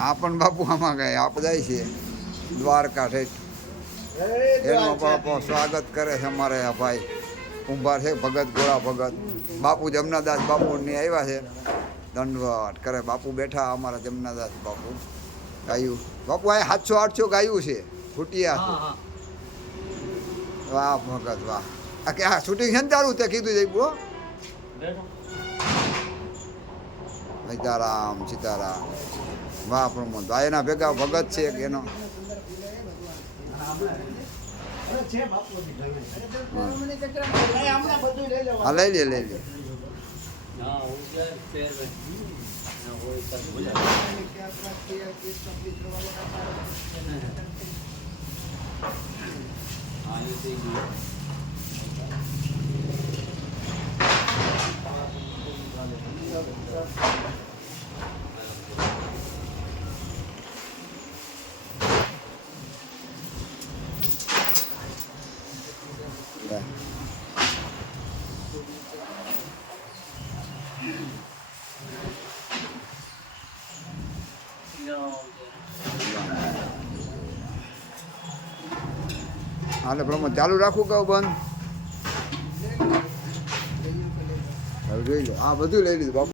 આ પણ બાપુ આમાં કઈ આપ જાય છે દ્વારકા ઠેઠ એનો બાપો સ્વાગત કરે છે અમારે આ ભાઈ કુંભાર છે ભગત ગોળા ભગત બાપુ જમનાદાસ બાપુની આવ્યા છે દંડવટ કરે બાપુ બેઠા અમારા જમનાદાસ બાપુ ગાયું બાપુ આ 700-800 ગાયું છે ફૂટિયા છે વાહ ભગત વાહ આ કે આ શૂટિંગ છે ને તારું તે કીધું છે બો સીતારામ સીતારામ વાહ પ્રમોદ ભાઈ એના ભેગા ભગત છે કે એનો હા લઈ લે લઈ લે હાલે પ્રમોદ ચાલુ રાખું કહું બંધ જોઈ લો હા બધું લઈ લીધું બાપુ